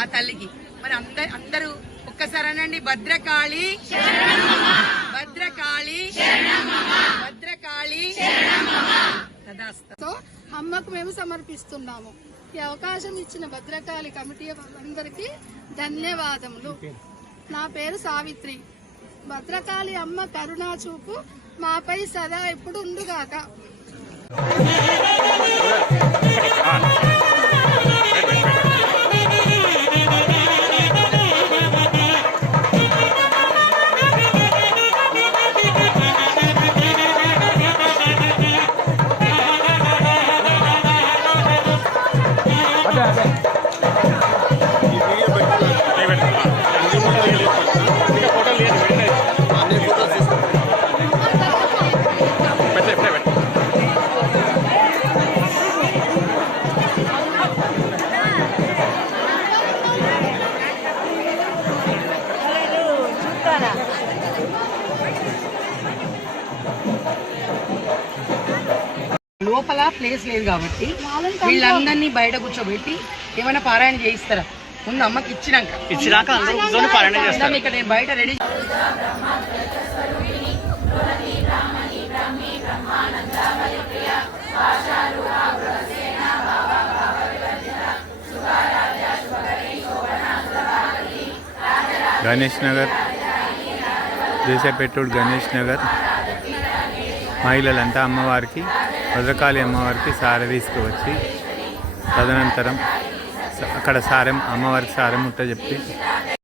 ఆ తల్లికి. మరి అందరు అందరూ ఒక్కసారి అనండి భద్రకాళి భద్రకాళి భద్రకాళి తదాస్తు. తో అమ్మకు మేము సమర్పిస్తున్నాము. ఈ అవకాశం ఇచ్చిన భద్రకాళి కమిటీ అందరికీ ధన్యవాదములు. నా పేరు సావిత్రి. భద్రకాళి అమ్మ కరుణా చూపు మాపై సదా ఎప్పుడు ఉండుగాక. ఫోటోలు లేదు అన్ని ఫోటోలు తీసుకుంటాం లోపల ప్లేస్ లేదు కాబట్టి వీళ్ళందరినీ బయట కూర్చోబెట్టి ఏమైనా పారాయణ చేయిస్తారా? ముందు అమ్మకి ఇచ్చినాక. ఇచ్చినాక అందరూ కూర్చొని ఇక్కడ నేను బయట రెడీ గణేష్ నగర్ దేశపెట్టుడు గణేష్ నగర్ మహిళలంతా అమ్మవారికి భద్రకాళి అమ్మవారికి సారె తీసుకువచ్చి తదనంతరం స- అక్కడ సారెం అమ్మవారికి సారె ముట్ట చెప్పి